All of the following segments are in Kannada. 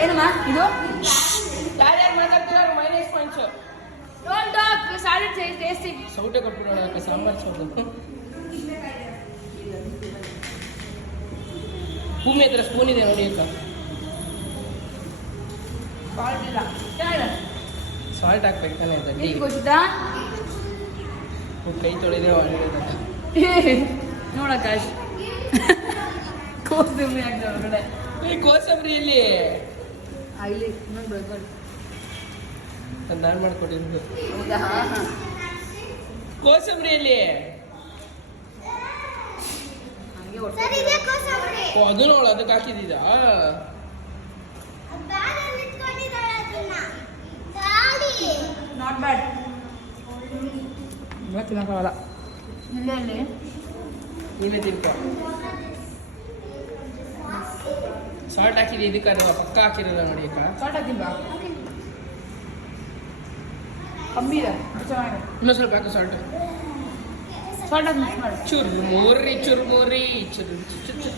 ಏನಮ್ಮ ಇದು ಯಾರ್ಯಾರು ಮಾತಾಡ್ತಿರೋ minus points don't talk started tasting ಸೌಟೆ ಕೊಟ್ಬಿಡೋಣ ಅಕ್ಕ ಸಾಂಬಾರು ಸೌಟು ಭೂಮಿ ಹತ್ರ ಸ್ಪೂನ್ ಇದೆ ನೋಡಿ ಅಕ್ಕ ಸಾಲ್ಟ್ ಇಲ್ಲ ಸಾಲ್ಟ್ ಹಾಕ್ಬೇಕು ತಾನೆ ಅಂತ ನಿಮ್ಗೆ ಗೊತ್ತಾ ಕೈ ತೊಳೆದ್ರೆ ಒಳ್ಳೆಯದ ನೋಡಕ್ಕ ಕೋಸಂಬರಿ ಹಾಕ್ದೆ ಹೊರಗಡೆ ಈ ಕೋಸಂಬರಿಯಲ್ಲಿ ಇಲ್ಲಿ ಇನ್ನೊಂದು ಬರ್ಬಾರ್ದು ನಾನು ದಾನ್ ಮಾಡ್ಕೊಟ್ಟಿದ್ದು ಹೌದಾ ಕೋಸಂಬರಿಯಲ್ಲಿ ಹಂಗೆ ಓ ಅದು ನೋಡು ಅದಕ್ಕೆ ಹಾಕಿದ್ದೀರಾ ನಾಟ್ ಬ್ಯಾಡ್ ತಿನ್ನಕ್ಕಾಗಲ್ಲ ಇಲ್ಲೇ ಇಲ್ಲಿ ನೀನೇ ತಿನ್ಕೊ ಸಾಲ್ಟ್ ಹಾಕಿದೆ ಇದಕ್ಕೆ ಅದು ಪಕ್ಕ ಹಾಕಿರೋದ ನೋಡಿ ಅಕ್ಕ ಸಾಲ್ಟ್ ಹಾಕಿಲ್ವಾ ಕಮ್ಮಿ ಇದೆ ಚೆನ್ನಾಗಿದೆ ಇನ್ನೂ ಸ್ವಲ್ಪ ಹಾಕು ಸಾಲ್ಟ್ ಸಾಲ್ಟ್ ಹಾಕಿ ಮಿಕ್ಸ್ ಮಾಡಿ ಚುರ್ಮುರಿ ಚುರ್ಮುರಿ ಚುರು ಚುರು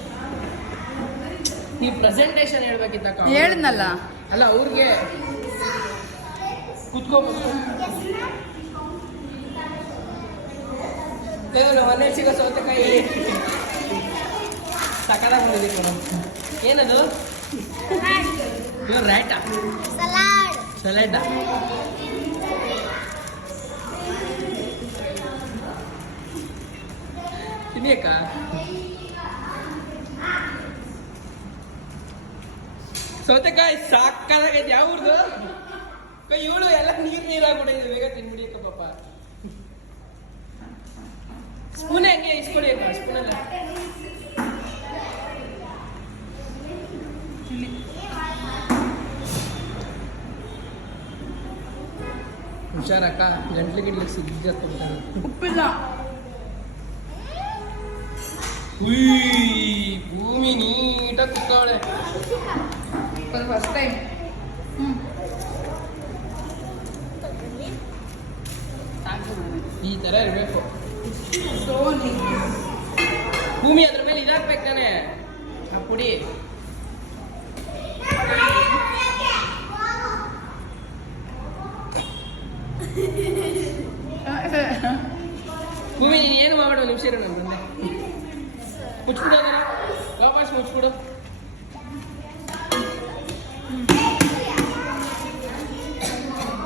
ನೀವು ಪ್ರೆಸೆಂಟೇಷನ್ ಹೇಳ್ಬೇಕಿತ್ತಕ್ಕ ಹೇಳಿದ್ನಲ್ಲ ಅಲ್ಲ ಅವ್ರಿಗೆ ಕುತ್ಕೋಬೇಕು ಮನೆ ಸಿಗೋ ಸೌತೆಕಾಯಿ ಸಕಲಾಗಿ ಬಂದಿದೆ ಏನದು ಇವಾಗ ರೈಟಾ ಸಲಾಡಾ ತಿನ್ನಿಯಕ್ಕ ಸೌತೆಕಾಯಿ ಸಾಕಾಗೈತೆ ಯಾವ್ದು ಇವಳು ಎಲ್ಲ ನೀರಾಗ್ಬಿಟ್ಟಿದೆ ಬೇಗ ತಿನ್ಬಿಡಿಯಕ್ಕ ಪಾಪ ಸ್ಪೂನ್ ಹೆಂಗೆ ಇಸ್ಕೊಡಿ ಅಕ್ಕ ಸ್ಪೂನಲ್ಲ ಹುಷಾರಕ್ಕ ಗಂಟ್ಲು ಗಿಡ್ಲಿಕ್ಕೆ ಸಿಗ್ತಾರೆ ಉಪ್ಪಿಲ್ಲ ಭೂಮಿ ನೀಟಾಗಿ ಕುತ್ತವಳೆ ಫಸ್ಟ್ ಟೈಮ್ ಈ ತರ ಇರಬೇಕು ಸೋನಿ ಭೂಮಿ ಅದ್ರ ಮೇಲೆ ಇದಾಕ್ಬೇಕು ತಾನೆ ಆ ಪುಡಿ ಭೂಮಿ ನೀನು ಏನು ಮಾಡೋ ನಿಮಿಷ ಇರೋ ನಾನು ಬಂದೆ ಮುಚ್ಬಿಡು ಅದನ್ನ ವಾಪಸ್ ಮುಚ್ಬಿಡು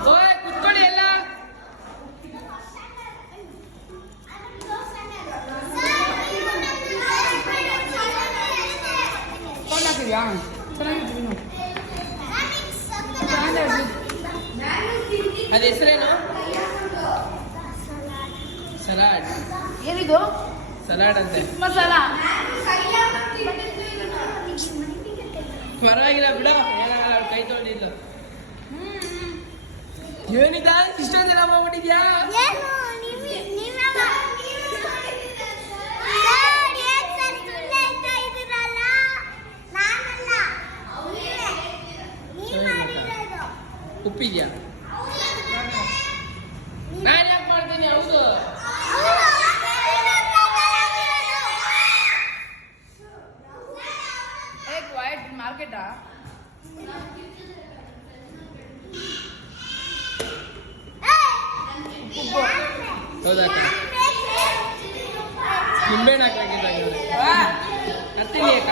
ಓಯ್ ಕುತ್ಕೊಳ್ಳಿ ಎಲ್ಲ ಸಾಲ್ಟ್ ಹಾಕಿದ್ಯಾ ಚೆನ್ನಾಗಿತ್ತು ನೀನು ಅದ ಹೆಸರೇನು ಸಲಾಡ್ ಏನಿದು ಸಲಾಡ್ ಅಂತೆ ಮಸಾಲ ಪರವಾಗಿಲ್ಲ ಬಿಡ ಏನಾಗಲ್ಲ ಕೈ ತೊಗೊಂಡಿದ್ದು ಏನಿದ ಇಷ್ಟೊಂದು ಜನ ಮಾಡ್ಬಿಟ್ಟಿದ್ಯಾ ಉಪ್ಪಿದ್ಯಾ ನಾನು ಯಾಕೆ ಮಾಡ್ತೀನಿ ಹೌದು ಕ್ವಾಯ್ಟ್ ಮಾರ್ಕೆಟಾ ಹೌದಾ ನಿಂಬೆಹಣ್ಣು ಹಾಕ್ಬೇಕಿದ್ದಾಗ ಹತ್ತೀನಿ ಅಕ್ಕ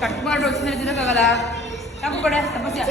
ಕಟ್ ಮಾಡಿ ತಿನ್ನಕ್ಕಾಗಲ್ಲ ಚಾಕು ಕೊಡೆ ಸಮಸ್ಯೆ